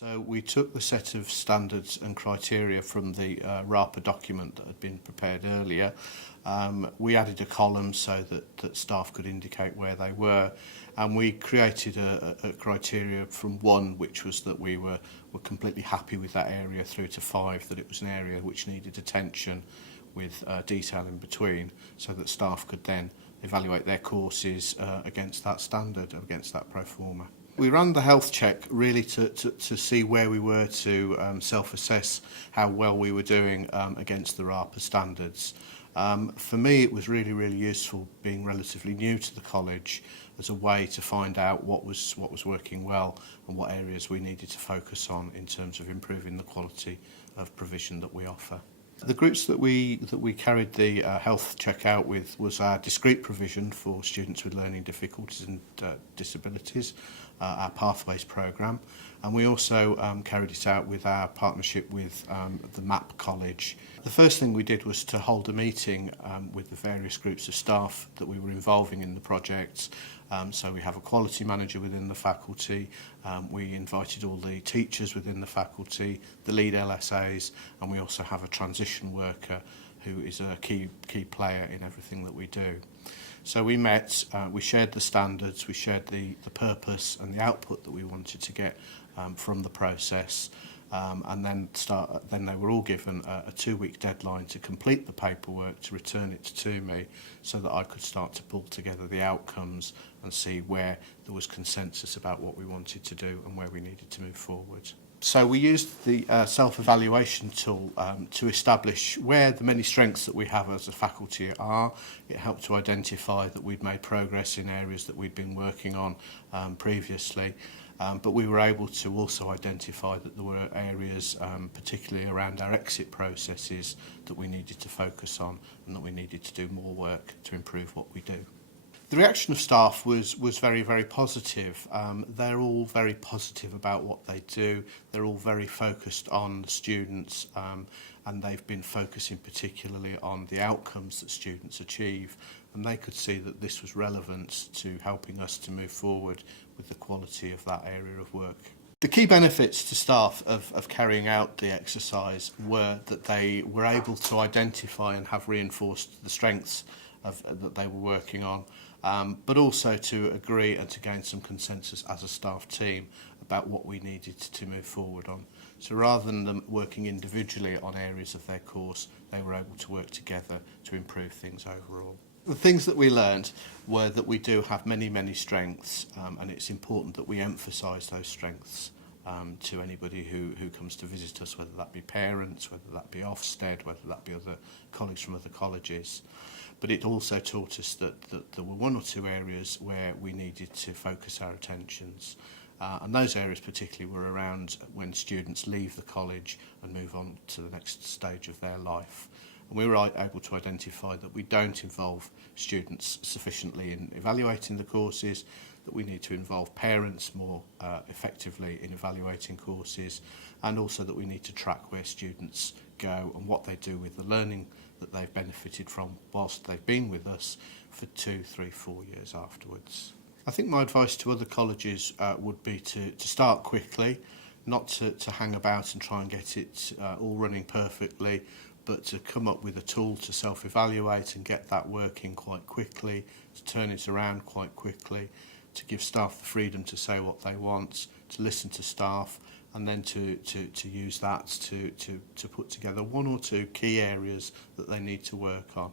So we took the set of standards and criteria from the RAPA document that had been prepared earlier. We added a column so that staff could indicate where they were, and we created a criteria from 1, which was that we were completely happy with that area, through to 5, that it was an area which needed attention with detail in between, so that staff could then evaluate their courses against that standard, against that pro forma. We ran the health check really to see where we were, to self-assess how well we were doing against the RAPA standards. For me, it was really useful, being relatively new to the college, as a way to find out what was working well and what areas we needed to focus on in terms of improving the quality of provision that we offer. The groups that we carried the health check out with was our discrete provision for students with learning difficulties and disabilities, our Pathways programme, and we also carried it out with our partnership with the MAP College. The first thing we did was to hold a meeting with the various groups of staff that we were involving in the project. So we have a quality manager within the faculty, we invited all the teachers within the faculty, the lead LSAs, and we also have a transition worker who is a key player in everything that we do. So we met, we shared the standards, we shared the purpose and the output that we wanted to get from the process, and then they were all given a 2-week deadline to complete the paperwork, to return it to me, so that I could start to pull together the outcomes and see where there was consensus about what we wanted to do and where we needed to move forward. So we used the self-evaluation tool to establish where the many strengths that we have as a faculty are. It helped to identify that we'd made progress in areas that we'd been working on previously, but we were able to also identify that there were areas, particularly around our exit processes, that we needed to focus on and that we needed to do more work to improve what we do. The reaction of staff was very positive. They're all very positive about what they do. They're all very focused on the students, and they've been focusing particularly on the outcomes that students achieve. And they could see that this was relevant to helping us to move forward with the quality of that area of work. The key benefits to staff of carrying out the exercise were that they were able to identify and have reinforced the strengths that they were working on, but also to agree and to gain some consensus as a staff team about what we needed to move forward on. So rather than them working individually on areas of their course, they were able to work together to improve things overall. The things that we learned were that we do have many strengths, and it's important that we emphasise those strengths to anybody who comes to visit us, whether that be parents, whether that be Ofsted, whether that be other colleagues from other colleges. But it also taught us that there were 1 or 2 areas where we needed to focus our attentions. And those areas particularly were around when students leave the college and move on to the next stage of their life. And we were able to identify that we don't involve students sufficiently in evaluating the courses, that we need to involve parents more effectively in evaluating courses, and also that we need to track where students go and what they do with the learning that they've benefited from whilst they've been with us for 2, 3, 4 years afterwards. I think my advice to other colleges would be to start quickly, not to hang about and try and get it all running perfectly, but to come up with a tool to self-evaluate and get that working quite quickly, to turn it around quite quickly, to give staff the freedom to say what they want, to listen to staff, and then to use that to put together 1 or 2 key areas that they need to work on.